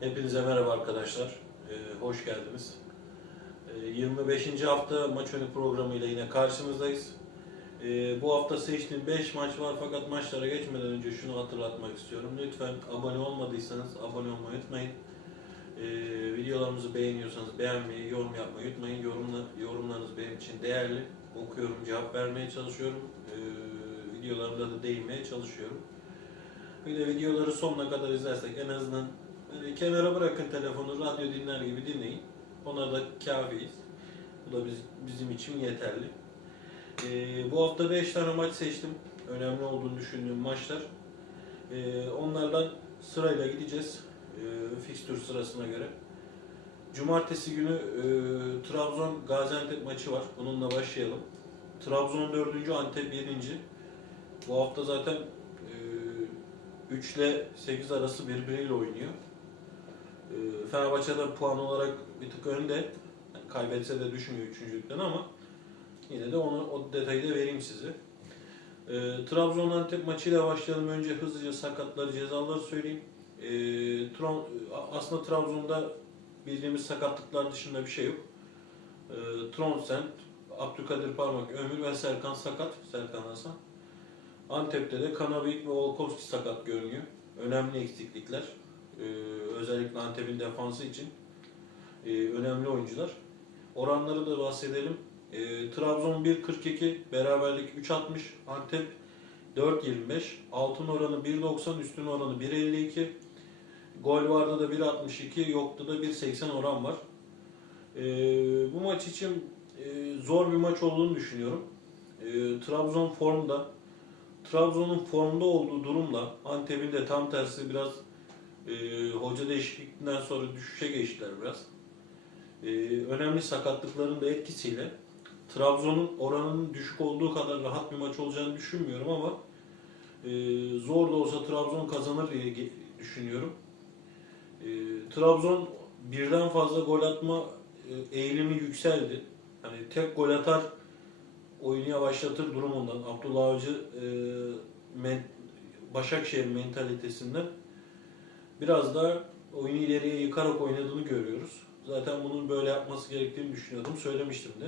Hepinize merhaba arkadaşlar. Ee, hoş geldiniz. Ee, 25. hafta maç önü programıyla yine karşınızdayız. Ee, bu hafta seçtiğim 5 maç var fakat maçlara geçmeden önce şunu hatırlatmak istiyorum. Lütfen abone olmadıysanız abone olmayı unutmayın. Ee, videolarımızı beğeniyorsanız beğenmeyi, yorum yapmayı unutmayın. Yorumla, yorumlarınız benim için değerli. Okuyorum, cevap vermeye çalışıyorum. Ee, videolarımda da değinmeye çalışıyorum. Bir de videoları sonuna kadar izlersek en azından Böyle kenara bırakın telefonu, radyo dinler gibi dinleyin. Ona da kafiyiz. Bu da biz, bizim için yeterli. Ee, bu hafta 5 tane maç seçtim. Önemli olduğunu düşündüğüm maçlar. Ee, onlardan sırayla gideceğiz. Ee, fixture sırasına göre. Cumartesi günü e, Trabzon Gaziantep maçı var. Bununla başlayalım. Trabzon 4. Antep 7. Bu hafta zaten e, 3 ile 8 arası birbiriyle oynuyor. E, Fenerbahçe'de puan olarak bir tık önde. Yani kaybetse de düşmüyor üçüncülükten ama yine de onu o detayı da vereyim size. E, Trabzon Antep maçıyla başlayalım. Önce hızlıca sakatları, cezaları söyleyeyim. E, Tra- aslında Trabzon'da bildiğimiz sakatlıklar dışında bir şey yok. E, Tronsen, Abdülkadir Parmak, Ömür ve Serkan sakat. Serkan Hasan. Antep'te de Kanabik ve Olkovski sakat görünüyor. Önemli eksiklikler. Özellikle Antep'in defansı için ee, önemli oyuncular. Oranları da bahsedelim. Ee, Trabzon 1.42, beraberlik 3.60, Antep 4.25, altın oranı 1.90, üstün oranı 1.52, gol vardı da 1.62, yoktu da 1.80 oran var. Ee, bu maç için e, zor bir maç olduğunu düşünüyorum. Ee, Trabzon formda, Trabzon'un formda olduğu durumla Antep'in de tam tersi biraz e, hoca değişikliğinden sonra düşüşe geçtiler biraz. E, önemli sakatlıkların da etkisiyle Trabzon'un oranının düşük olduğu kadar rahat bir maç olacağını düşünmüyorum ama e, zor da olsa Trabzon kazanır diye düşünüyorum. E, Trabzon birden fazla gol atma e, eğilimi yükseldi. Hani tek gol atar oyunu yavaşlatır durumundan. Abdullah Avcı e, men, Başakşehir mentalitesinden biraz da oyunu ileriye yıkarak oynadığını görüyoruz. Zaten bunun böyle yapması gerektiğini düşünüyordum. Söylemiştim de.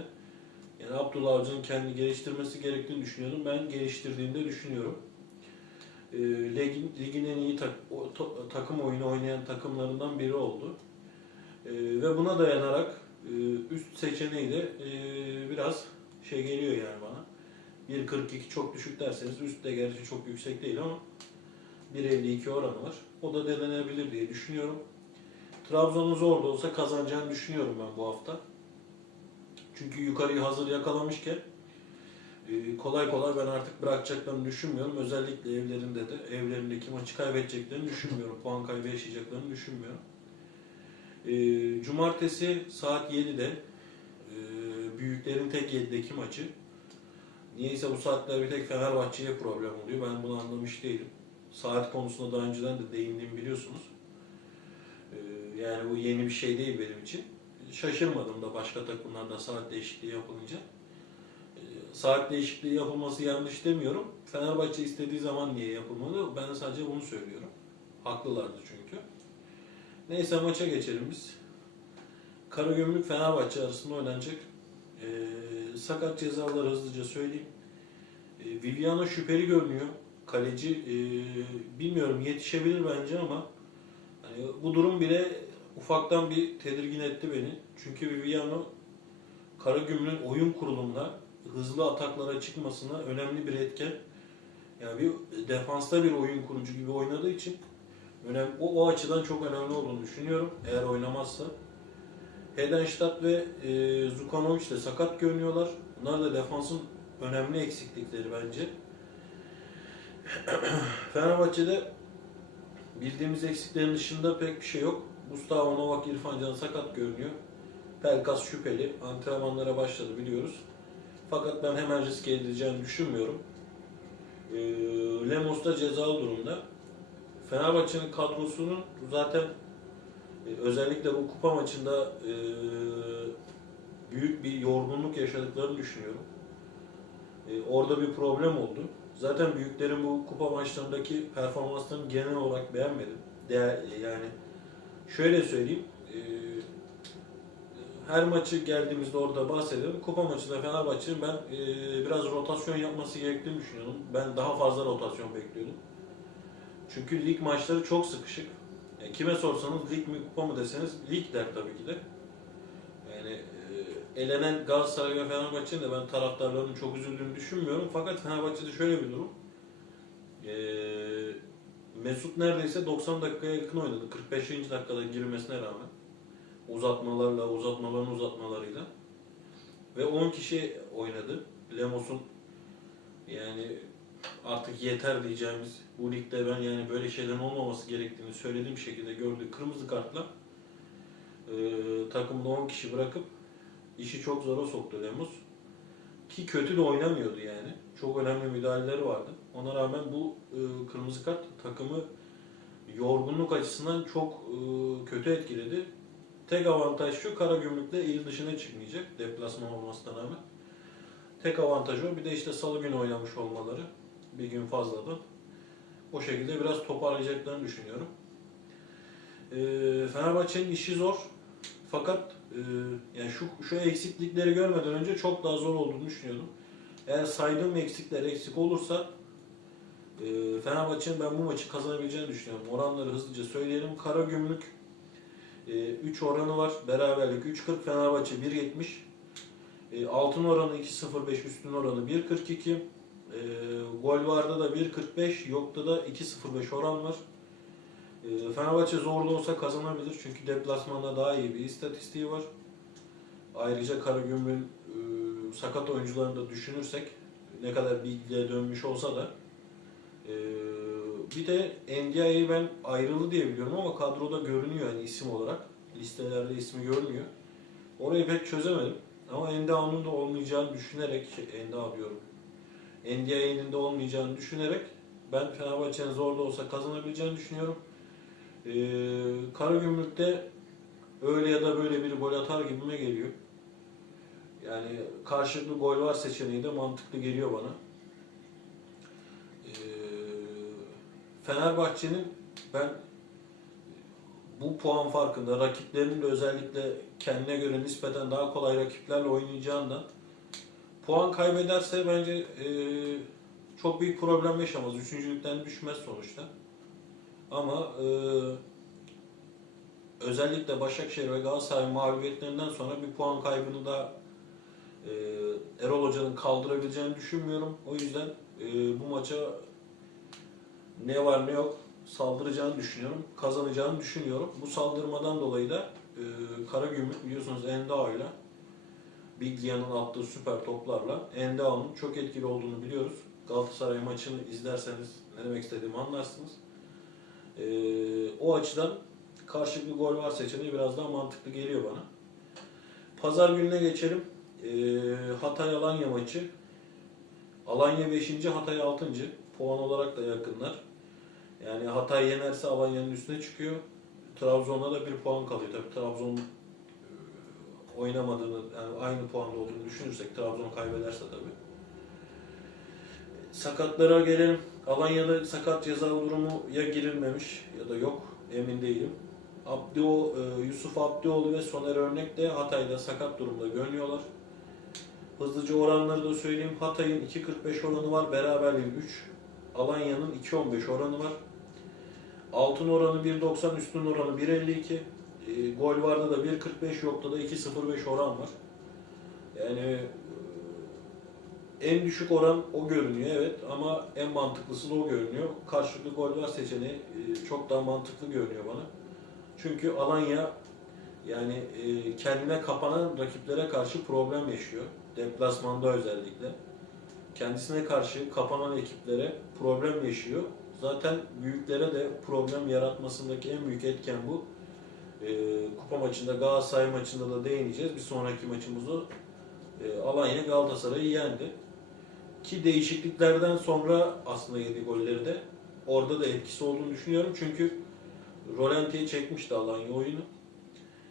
Yani Abdullah Avcı'nın kendi geliştirmesi gerektiğini düşünüyordum. Ben geliştirdiğini de düşünüyorum. E, ligin, ligin en iyi tak, o, to- takım oyunu oynayan takımlarından biri oldu. E, ve buna dayanarak e, üst seçeneği de e, biraz şey geliyor yani bana. 1.42 çok düşük derseniz üst de gerçi çok yüksek değil ama 1.52 oranı var. O da denenebilir diye düşünüyorum. Trabzon'un zor da olsa kazanacağını düşünüyorum ben bu hafta. Çünkü yukarıyı hazır yakalamışken e, kolay kolay ben artık bırakacaklarını düşünmüyorum. Özellikle evlerinde de evlerindeki maçı kaybedeceklerini düşünmüyorum. Puan kaybı yaşayacaklarını düşünmüyorum. E, Cumartesi saat 7'de e, büyüklerin tek 7'deki maçı. Niyeyse bu saatler bir tek Fenerbahçe'ye problem oluyor. Ben bunu anlamış değilim. Saat konusunda daha önceden de değindiğimi biliyorsunuz. Ee, yani bu yeni bir şey değil benim için. Şaşırmadım da başka takımlarda saat değişikliği yapılınca. Ee, Saat değişikliği yapılması yanlış demiyorum. Fenerbahçe istediği zaman niye yapılmadı? Ben sadece bunu söylüyorum. Haklılardı çünkü. Neyse maça geçelim biz. Karagümrük Fenerbahçe arasında oynanacak. Ee, sakat cezaları hızlıca söyleyeyim. Ee, Viviano şüpheli görünüyor. Kaleci e, bilmiyorum yetişebilir bence ama hani bu durum bile ufaktan bir tedirgin etti beni. Çünkü Viviano Karagümrük'ün oyun kurulumunda hızlı ataklara çıkmasına önemli bir etken. Yani bir defansta bir oyun kurucu gibi oynadığı için önem, o, o açıdan çok önemli olduğunu düşünüyorum. Eğer oynamazsa. Hedenstadt ve e, Zukanovic de sakat görünüyorlar. Bunlar da defansın önemli eksiklikleri bence. Fenerbahçe'de bildiğimiz eksiklerin dışında pek bir şey yok. Gustavo Novak, İrfan Can sakat görünüyor. Pelkas şüpheli. Antrenmanlara başladı biliyoruz. Fakat ben hemen risk edileceğini düşünmüyorum. E, Lemos da cezalı durumda. Fenerbahçe'nin kadrosunun zaten e, özellikle bu kupa maçında e, büyük bir yorgunluk yaşadıklarını düşünüyorum. E, orada bir problem oldu. Zaten büyüklerin bu kupa maçlarındaki performanslarını genel olarak beğenmedim. Değer, yani şöyle söyleyeyim. e, her maçı geldiğimizde orada bahsedelim. Kupa maçında Fenerbahçe'nin ben e, biraz rotasyon yapması gerektiğini düşünüyordum. Ben daha fazla rotasyon bekliyordum. Çünkü lig maçları çok sıkışık. Yani kime sorsanız lig mi kupa mı deseniz lig der tabii ki de. Yani e, elenen Galatasaray ve Fenerbahçe'nin de ben taraftarlarının çok üzüldüğünü düşünmüyorum. Fakat Fenerbahçe'de şöyle bir durum. E, Mesut neredeyse 90 dakikaya yakın oynadı. 45. dakikada girmesine rağmen. Uzatmalarla, uzatmaların uzatmalarıyla. Ve 10 kişi oynadı. Lemos'un yani artık yeter diyeceğimiz bu ligde ben yani böyle şeylerin olmaması gerektiğini söylediğim şekilde gördüğü kırmızı kartla e, takımda 10 kişi bırakıp işi çok zora soktu Lemos. Ki kötü de oynamıyordu yani. Çok önemli müdahaleleri vardı. Ona rağmen bu e, kırmızı kart takımı yorgunluk açısından çok e, kötü etkiledi. Tek avantaj şu Karagümrük'le il dışına çıkmayacak deplasman olmasına rağmen. Tek avantaj o. Bir de işte salı günü oynamış olmaları. Bir gün fazladan. O şekilde biraz toparlayacaklarını düşünüyorum. E, Fenerbahçe'nin işi zor. Fakat yani şu, şu eksiklikleri görmeden önce çok daha zor olduğunu düşünüyordum. Eğer saydığım eksikler eksik olursa e, Fenerbahçe'nin ben bu maçı kazanabileceğini düşünüyorum. Oranları hızlıca söyleyelim. Karagümrük e, 3 oranı var. Beraberlik 3.40 Fenerbahçe 1.70. E, altın oranı 2.05 üstün oranı 1.42. E, gol vardı da 1.45 yokta da 2.05 oran var. E, Fenerbahçe zor da olsa kazanabilir çünkü deplasmanda daha iyi bir istatistiği var. Ayrıca Karagümrük'ün e, sakat oyuncularını da düşünürsek ne kadar bilgiye dönmüş olsa da e, bir de NDI'yi ben ayrılı diye biliyorum ama kadroda görünüyor yani isim olarak. Listelerde ismi görünüyor. Orayı pek çözemedim. Ama Endao'nun da olmayacağını düşünerek, şey, Endao diyorum. NDI'nin de olmayacağını düşünerek ben Fenerbahçe'nin zor da olsa kazanabileceğini düşünüyorum. Ee, Karagümrük'te öyle ya da böyle bir gol atar gibime geliyor. Yani karşılıklı gol var seçeneği de mantıklı geliyor bana. Ee, Fenerbahçe'nin ben bu puan farkında rakiplerinin de özellikle kendine göre nispeten daha kolay rakiplerle oynayacağından puan kaybederse bence e, çok büyük problem yaşamaz. Üçüncülükten düşmez sonuçta. Ama e, özellikle Başakşehir ve Galatasaray mağlubiyetlerinden sonra bir puan kaybını da e, Erol Hoca'nın kaldırabileceğini düşünmüyorum. O yüzden e, bu maça ne var ne yok saldıracağını düşünüyorum. Kazanacağını düşünüyorum. Bu saldırmadan dolayı da e, Karagümrük biliyorsunuz Endao ile Biglia'nın attığı süper toplarla Endao'nun çok etkili olduğunu biliyoruz. Galatasaray maçını izlerseniz ne demek istediğimi anlarsınız. E, o açıdan karşılıklı gol var seçeneği biraz daha mantıklı geliyor bana. Pazar gününe geçelim. E, Hatay Alanya maçı. Alanya 5. Hatay 6. Puan olarak da yakınlar. Yani Hatay yenerse Alanya'nın üstüne çıkıyor. Trabzon'a da bir puan kalıyor. Tabii Trabzon e, oynamadığını, yani aynı puanda olduğunu düşünürsek Trabzon kaybederse tabii. Sakatlara gelelim. Alanya'da sakat ceza durumu ya girilmemiş ya da yok. Emin değilim. Abdio, e, Yusuf Abdioğlu ve Soner Örnek de Hatay'da sakat durumda görünüyorlar. Hızlıca oranları da söyleyeyim. Hatay'ın 2.45 oranı var. Beraberliğin 3. Alanya'nın 2.15 oranı var. Altın oranı 1.90, üstün oranı 1.52. E, gol vardı da 1.45, yokta da 2.05 oran var. Yani en düşük oran o görünüyor evet ama en mantıklısı da o görünüyor. Karşılıklı gol var seçeneği e, çok daha mantıklı görünüyor bana. Çünkü Alanya yani e, kendine kapanan rakiplere karşı problem yaşıyor. Deplasmanda özellikle. Kendisine karşı kapanan ekiplere problem yaşıyor. Zaten büyüklere de problem yaratmasındaki en büyük etken bu. E, kupa maçında, Galatasaray maçında da değineceğiz. Bir sonraki maçımızı Alanya Galatasaray'ı yendi. Ki değişikliklerden sonra aslında yedi golleri de orada da etkisi olduğunu düşünüyorum. Çünkü Rolanti'yi çekmişti Alanya oyunu.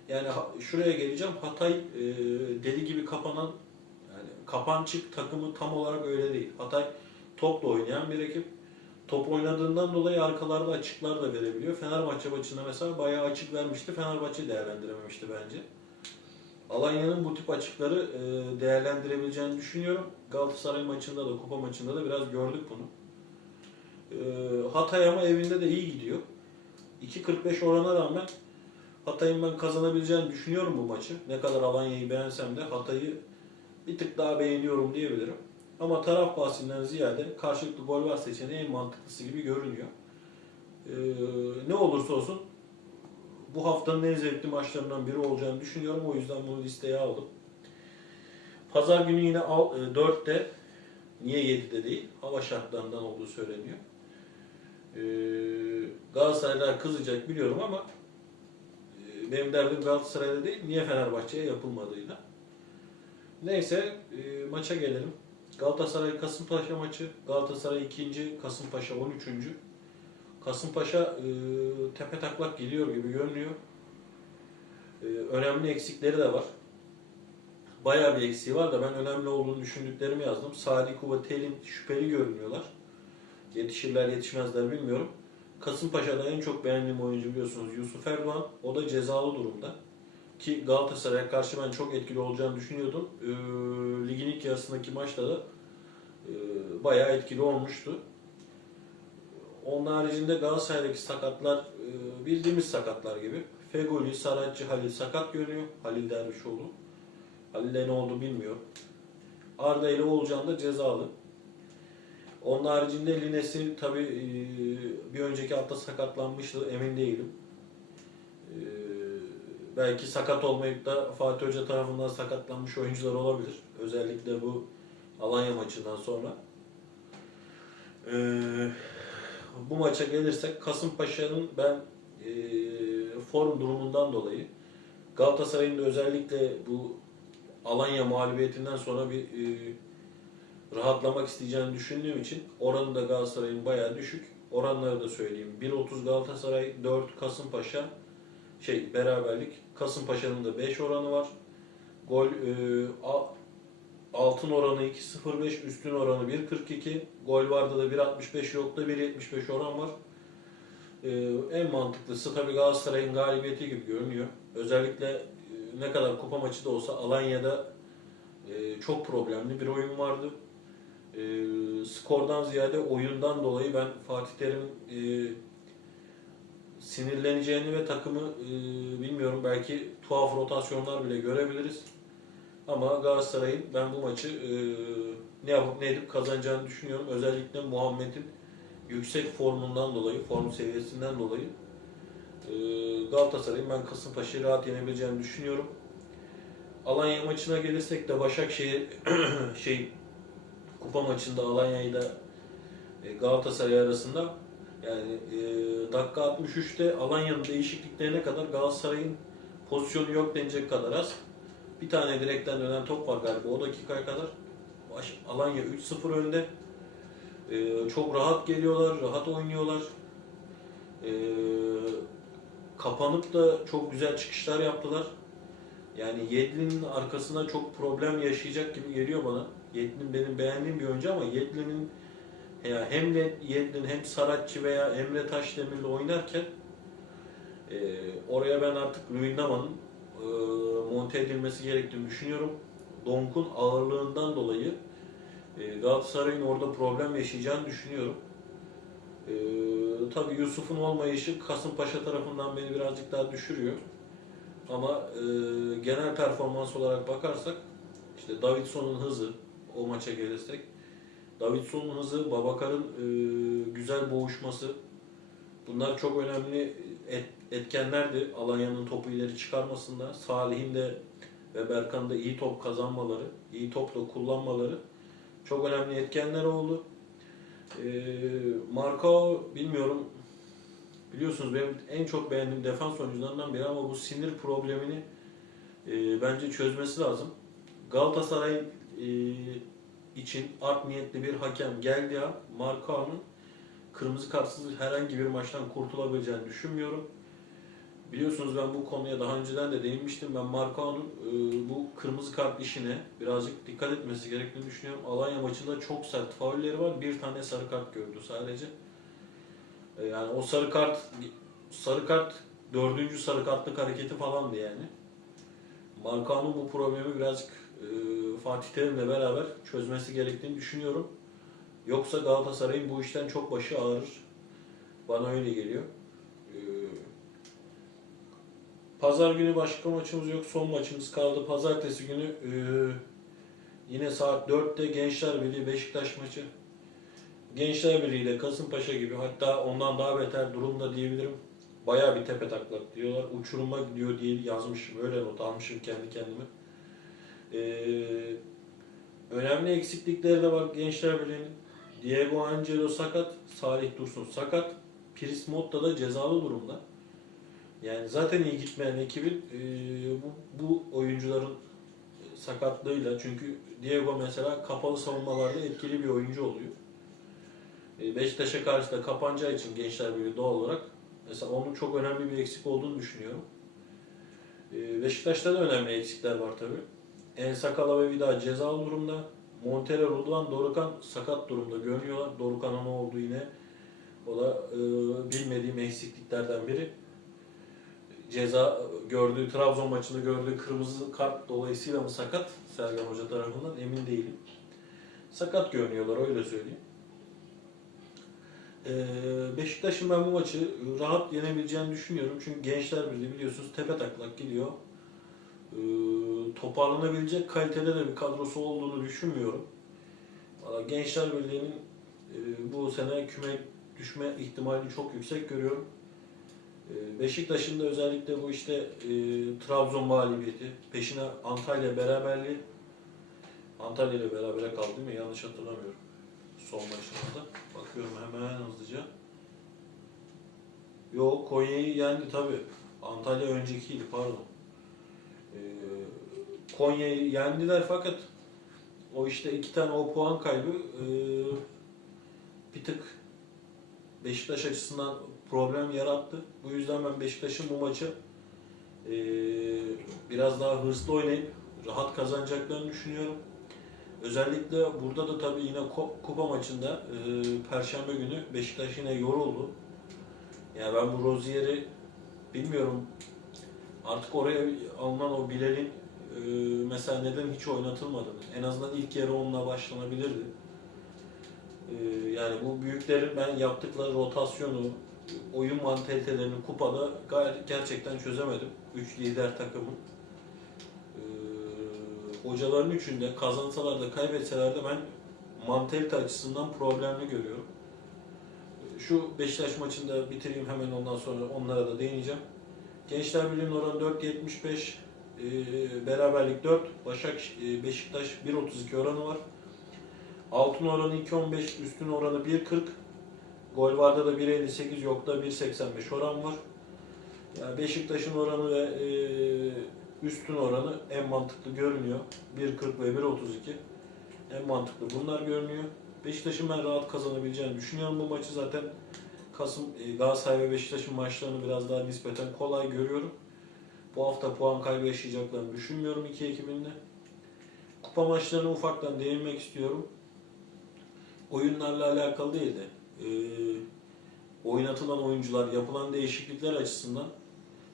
Yani şuraya geleceğim. Hatay e, deli gibi kapanan yani kapançık takımı tam olarak öyle değil. Hatay topla oynayan bir ekip. top oynadığından dolayı arkalarda açıklar da verebiliyor. Fenerbahçe maçında mesela bayağı açık vermişti. Fenerbahçe değerlendirememişti bence. Alanya'nın bu tip açıkları e, değerlendirebileceğini düşünüyorum. Galatasaray maçında da kupa maçında da biraz gördük bunu. E, Hatay ama evinde de iyi gidiyor. 2.45 orana rağmen Hatay'ın ben kazanabileceğini düşünüyorum bu maçı. Ne kadar Alanya'yı beğensem de Hatay'ı bir tık daha beğeniyorum diyebilirim. Ama taraf bahsinden ziyade karşılıklı gol var seçeneği en mantıklısı gibi görünüyor. Ee, ne olursa olsun bu haftanın en zevkli maçlarından biri olacağını düşünüyorum. O yüzden bunu listeye aldım. Pazar günü yine al- e, 4'te niye 7'de değil? Hava şartlarından olduğu söyleniyor. Ee, Galatasaraylar kızacak biliyorum ama e, benim derdim Galatasaray'da değil, niye Fenerbahçe'ye yapılmadığıyla. Neyse e, maça gelelim. Galatasaray Kasımpaşa maçı. Galatasaray 2. Kasımpaşa 13. Kasımpaşa e, tepe taklak geliyor gibi görünüyor. E, önemli eksikleri de var. Bayağı bir eksiği var da ben önemli olduğunu düşündüklerimi yazdım. Sadiku ve Telin şüpheli görünüyorlar. Yetişirler yetişmezler bilmiyorum. Kasımpaşa'da en çok beğendiğim oyuncu biliyorsunuz Yusuf Erdoğan. O da cezalı durumda. Ki Galatasaray'a karşı ben çok etkili olacağını düşünüyordum. Ee, ligin ilk yarısındaki maçta da e, bayağı etkili olmuştu. Onun haricinde Galatasaray'daki sakatlar e, bildiğimiz sakatlar gibi. Fegoli, Saratçı, Halil sakat görünüyor. Halil Dervişoğlu. Halil'de ne oldu bilmiyorum. Arda ile Oğulcan da cezalı. Onun haricinde Lines'i tabi bir önceki hafta sakatlanmıştı emin değilim. E, belki sakat olmayıp da Fatih Hoca tarafından sakatlanmış oyuncular olabilir. Özellikle bu Alanya maçından sonra. E, bu maça gelirsek Kasımpaşa'nın ben e, form durumundan dolayı Galatasaray'ın da özellikle bu Alanya mağlubiyetinden sonra bir e, rahatlamak isteyeceğini düşündüğüm için oranı da Galatasaray'ın bayağı düşük. Oranları da söyleyeyim. 1.30 Galatasaray, 4 Kasımpaşa şey beraberlik. Kasımpaşa'nın da 5 oranı var. Gol e, altın oranı 2.05, üstün oranı 1.42. Gol vardı da 1.65 yokta 1.75 oran var. E, en mantıklısı tabii Galatasaray'ın galibiyeti gibi görünüyor. Özellikle e, ne kadar kupa maçı da olsa Alanya'da e, çok problemli bir oyun vardı. E, skordan ziyade oyundan dolayı ben Fatih Terim'in e, sinirleneceğini ve takımı e, bilmiyorum belki tuhaf rotasyonlar bile görebiliriz. Ama Galatasaray'ın ben bu maçı e, ne yapıp ne edip kazanacağını düşünüyorum. Özellikle Muhammed'in yüksek formundan dolayı, form seviyesinden dolayı e, Galatasaray'ın ben Kasımpaşa'yı rahat yenebileceğini düşünüyorum. Alanya maçına gelirsek de Başakşehir şey kupa maçında Alanya'yı da e, Galatasaray arasında yani e, dakika 63'te Alanya'nın değişikliklerine kadar Galatasaray'ın pozisyonu yok denecek kadar az. Bir tane direkten dönen top var galiba o dakikaya kadar. Alanya 3-0 önde. E, çok rahat geliyorlar, rahat oynuyorlar. E, kapanıp da çok güzel çıkışlar yaptılar. Yani Yedlin'in arkasına çok problem yaşayacak gibi geliyor bana. Yedlin benim beğendiğim bir oyuncu ama Yedlin'in ya hem Yedlin hem Saratçı veya Emre Taşdemir'le oynarken e, oraya ben artık Luyendama'nın monte edilmesi gerektiğini düşünüyorum. Donk'un ağırlığından dolayı e, Galatasaray'ın orada problem yaşayacağını düşünüyorum. E, tabii Yusuf'un olmayışı Kasımpaşa tarafından beni birazcık daha düşürüyor. Ama e, genel performans olarak bakarsak işte Davidson'un hızı o maça gelirsek Davidson'un hızı, Babakar'ın e, güzel boğuşması bunlar çok önemli et- etkenlerdi Alanya'nın topu ileri çıkarmasında. Salih'in de ve Berkan'ın da iyi top kazanmaları, iyi topla kullanmaları çok önemli etkenler oldu. E, Marcao bilmiyorum biliyorsunuz benim en çok beğendiğim defans oyuncularından biri ama bu sinir problemini e, bence çözmesi lazım. Galatasaray e, için art niyetli bir hakem geldi ya Marcao'nun kırmızı kartsız herhangi bir maçtan kurtulabileceğini düşünmüyorum. Biliyorsunuz ben bu konuya daha önceden de değinmiştim. Ben Marcao'nun e, bu kırmızı kart işine birazcık dikkat etmesi gerektiğini düşünüyorum. Alanya maçında çok sert faulleri var. Bir tane sarı kart gördü sadece. E, Yani o sarı kart sarı kart dördüncü sarı kartlık hareketi falandı yani. Markan'ın bu problemi birazcık e, Fatih Terim'le beraber çözmesi gerektiğini düşünüyorum. Yoksa Galatasaray'ın bu işten çok başı ağrır. Bana öyle geliyor. E, Pazar günü başka maçımız yok. Son maçımız kaldı. Pazartesi günü e, yine saat 4'te Gençler Birliği Beşiktaş maçı. Gençler Birliği ile Kasımpaşa gibi hatta ondan daha beter durumda diyebilirim. Bayağı bir tepe taklak diyorlar. Uçuruma gidiyor diye yazmışım. Öyle not almışım kendi kendime. Ee, önemli eksiklikleri de var Gençler Birliği'nin. Diego Angelo sakat, Salih Dursun sakat. Piris Motta da cezalı durumda. Yani zaten iyi gitmeyen ekibin e, bu, bu oyuncuların sakatlığıyla çünkü Diego mesela kapalı savunmalarda etkili bir oyuncu oluyor. E, Beşiktaş'a karşı da kapanacağı için Gençler Birliği doğal olarak mesela onun çok önemli bir eksik olduğunu düşünüyorum. E, Beşiktaş'ta da önemli eksikler var tabi. En Sakala ve Vida cezalı durumda. Montero, Rıdvan, Dorukan sakat durumda görünüyorlar. Dorukan'a ne oldu yine? O da e, bilmediğim eksikliklerden biri. Ceza gördüğü, Trabzon maçında gördüğü kırmızı kart dolayısıyla mı sakat Sergen Hoca tarafından emin değilim. Sakat görünüyorlar öyle söyleyeyim. Ee, Beşiktaş'ın ben bu maçı rahat yenebileceğini düşünüyorum. Çünkü Gençler Birliği biliyorsunuz tepe taklak gidiyor. Ee, toparlanabilecek kalitede de bir kadrosu olduğunu düşünmüyorum. Valla Gençler Birliği'nin e, bu sene küme düşme ihtimalini çok yüksek görüyorum. Ee, Beşiktaş'ın da özellikle bu işte e, Trabzon mağlubiyeti, peşine Antalya beraberliği. Antalya ile berabere kaldı değil mi? Yanlış hatırlamıyorum. Son maçımızda. Bakıyorum hemen hızlıca. Yo Konya'yı yendi tabi. Antalya öncekiydi pardon. Ee, Konya'yı yendiler fakat o işte iki tane o puan kaybı e, bir tık Beşiktaş açısından problem yarattı. Bu yüzden ben Beşiktaş'ın bu maçı e, biraz daha hırslı oynayıp rahat kazanacaklarını düşünüyorum. Özellikle burada da tabii yine kupa maçında e, Perşembe günü Beşiktaş yine yoruldu. Yani ben bu Rozier'i bilmiyorum artık oraya alınan o Bilal'in e, mesela neden hiç oynatılmadığını, en azından ilk yarı onunla başlanabilirdi. E, yani bu büyüklerin ben yaptıkları rotasyonu, oyun mantalitelerini kupada gayet gerçekten çözemedim. Üç lider takımın. E, hocaların üçünde kazansalar da kaybetseler de ben mantalite açısından problemli görüyorum. E, Şu Beşiktaş maçında bitireyim hemen ondan sonra onlara da değineceğim. Gençler Birliği'nin oranı 4.75, e, beraberlik 4, Başak e, Beşiktaş 1.32 oranı var. Altın oranı 2.15, üstün oranı 1.40. Gol varda da 1.58, yokta 1.85 oran var. Yani Beşiktaş'ın oranı ve e, üstün oranı en mantıklı görünüyor. 1.40 ve 1.32 en mantıklı bunlar görünüyor. Beşiktaş'ın ben rahat kazanabileceğini düşünüyorum bu maçı zaten. Kasım e, Galatasaray ve Beşiktaş'ın maçlarını biraz daha nispeten kolay görüyorum. Bu hafta puan kaybı yaşayacaklarını düşünmüyorum iki ekibinde. Kupa maçlarına ufaktan değinmek istiyorum. Oyunlarla alakalı değil de e, oynatılan oyuncular, yapılan değişiklikler açısından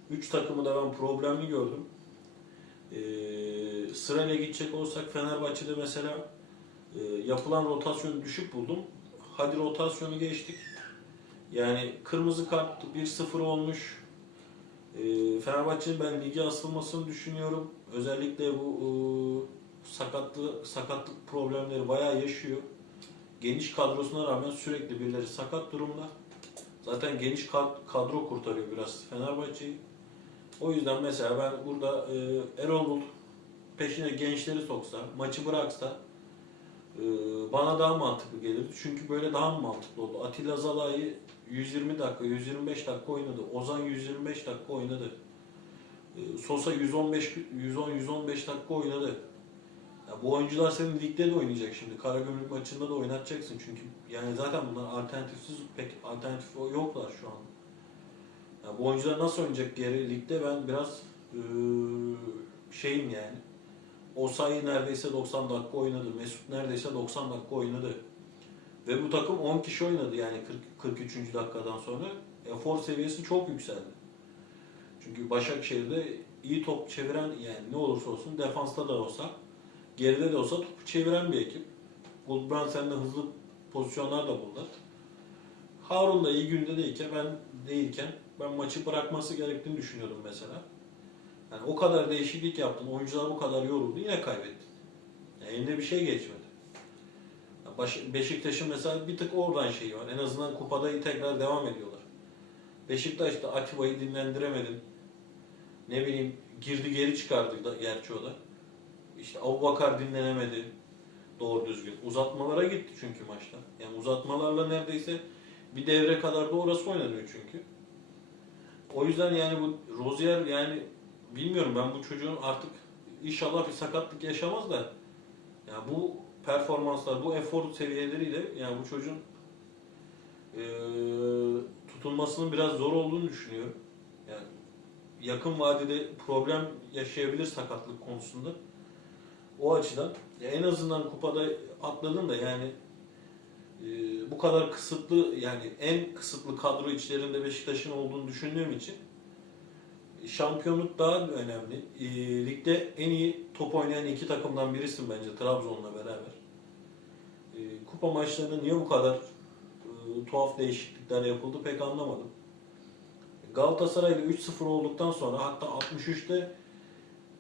3 takımı da ben problemli gördüm. E, sırayla gidecek olsak Fenerbahçe'de mesela e, yapılan rotasyonu düşük buldum. Hadi rotasyonu geçtik. Yani kırmızı kart 1-0 olmuş. E, Fenerbahçe'nin ben ligi asılmasını düşünüyorum. Özellikle bu e, sakatlık, sakatlık problemleri bayağı yaşıyor. Geniş kadrosuna rağmen sürekli birileri sakat durumda. Zaten geniş kad- kadro kurtarıyor biraz Fenerbahçe'yi. O yüzden mesela ben burada e, Erol Bulut peşine gençleri soksa, maçı bıraksa e, bana daha mantıklı gelirdi. Çünkü böyle daha mı mantıklı oldu? Atilla Zalai 120 dakika, 125 dakika oynadı. Ozan 125 dakika oynadı. E, Sosa 115 110 115 dakika oynadı. Ya bu oyuncular senin ligde de oynayacak şimdi. Karagümrük maçında da oynatacaksın çünkü yani zaten bunlar alternatifsiz pek alternatif yoklar şu an. Ya bu oyuncular nasıl oynayacak geri ligde ben biraz eee, şeyim yani. Osayi neredeyse 90 dakika oynadı. Mesut neredeyse 90 dakika oynadı. Ve bu takım 10 kişi oynadı yani 40, 43. dakikadan sonra. Efor seviyesi çok yükseldi. Çünkü Başakşehir'de iyi top çeviren yani ne olursa olsun defansta da olsa geride de olsa topu çeviren bir ekip. Gulbrandsen de hızlı pozisyonlar da buldular. Harun da iyi günde değilken ben değilken ben maçı bırakması gerektiğini düşünüyordum mesela. Yani o kadar değişiklik yaptın, oyuncular bu kadar yoruldu, yine kaybettin. Yani eline bir şey geçmedi. Beşiktaş'ın mesela bir tık oradan şeyi var. En azından kupada tekrar devam ediyorlar. Beşiktaş'ta Atiba'yı dinlendiremedin. Ne bileyim girdi geri çıkardı da gerçi o da. İşte Abubakar dinlenemedi doğru düzgün. Uzatmalara gitti çünkü maçta. Yani uzatmalarla neredeyse bir devre kadar da orası oynanıyor çünkü. O yüzden yani bu Rozier yani bilmiyorum ben bu çocuğun artık inşallah bir sakatlık yaşamaz da yani bu performanslar, bu efor seviyeleriyle yani bu çocuğun eee, tutulmasının biraz zor olduğunu düşünüyorum. Yani yakın vadede problem yaşayabilir sakatlık konusunda. O açıdan ya en azından kupada atladın da yani e, bu kadar kısıtlı yani en kısıtlı kadro içlerinde Beşiktaş'ın olduğunu düşündüğüm için şampiyonluk daha önemli. E, ligde en iyi top oynayan iki takımdan birisin bence Trabzon'la beraber. E, kupa maçlarında niye bu kadar e, tuhaf değişiklikler yapıldı pek anlamadım. Galatasaray'la 3-0 olduktan sonra hatta 63'te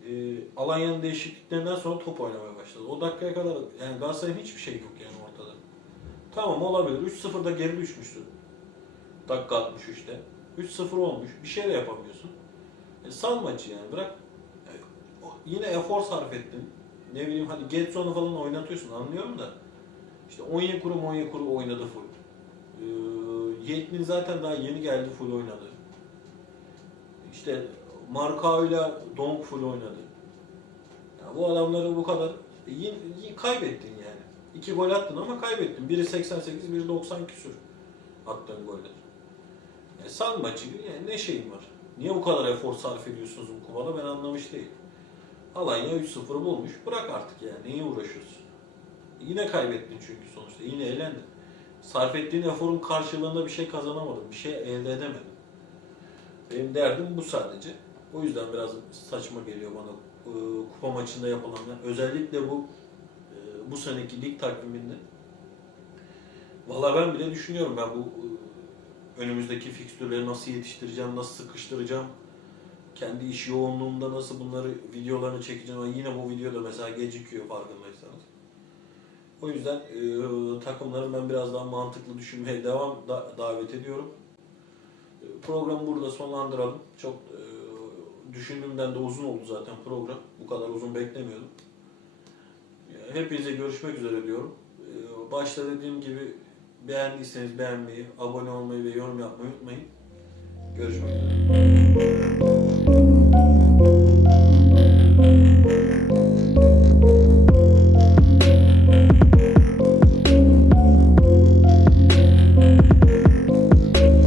e, Alanya'nın değişikliklerinden sonra top oynamaya başladı. O dakikaya kadar yani Galatasaray'ın hiçbir şey yok yani ortada. Tamam olabilir. 3-0'da geri düşmüştü. Dakika 63'te. 3-0 olmuş. Bir şey de yapamıyorsun. E, sal maçı yani. Bırak. E, yine efor sarf ettin. Ne bileyim hadi Getson'u falan oynatıyorsun anlıyorum da. İşte Onyekuru Onyekuru oynadı full. Ee, Yetmin zaten daha yeni geldi full oynadı. İşte Markao'yla Donk full oynadı. Ya bu adamları bu kadar e, kaybettin yani. İki gol attın ama kaybettin. Biri 88, biri 90 küsür attığın goller. Yani sal maçı yani ne şeyin var? Niye bu kadar efor sarf ediyorsunuz bu kupada ben anlamış değilim. Alanya 3-0 bulmuş. Bırak artık yani. Neye uğraşıyorsun? Yine kaybettin çünkü sonuçta. Yine eğlendin. Sarf ettiğin eforun karşılığında bir şey kazanamadın. Bir şey elde edemedin. Benim derdim bu sadece. O yüzden biraz saçma geliyor bana e, kupa maçında yapılanlar. Özellikle bu e, bu seneki lig takviminde. Valla ben bile düşünüyorum ben bu e, önümüzdeki fikstürleri nasıl yetiştireceğim, nasıl sıkıştıracağım. Kendi iş yoğunluğumda nasıl bunları videolarını çekeceğim. Ama Yine bu video da mesela gecikiyor farkındaysanız. O yüzden e, takımları ben biraz daha mantıklı düşünmeye devam da, davet ediyorum. E, Programı burada sonlandıralım. Çok e, düşündüğümden de uzun oldu zaten program. Bu kadar uzun beklemiyordum. Hepinize görüşmek üzere diyorum. Ee, başta dediğim gibi beğendiyseniz beğenmeyi, abone olmayı ve yorum yapmayı unutmayın. Görüşmek üzere.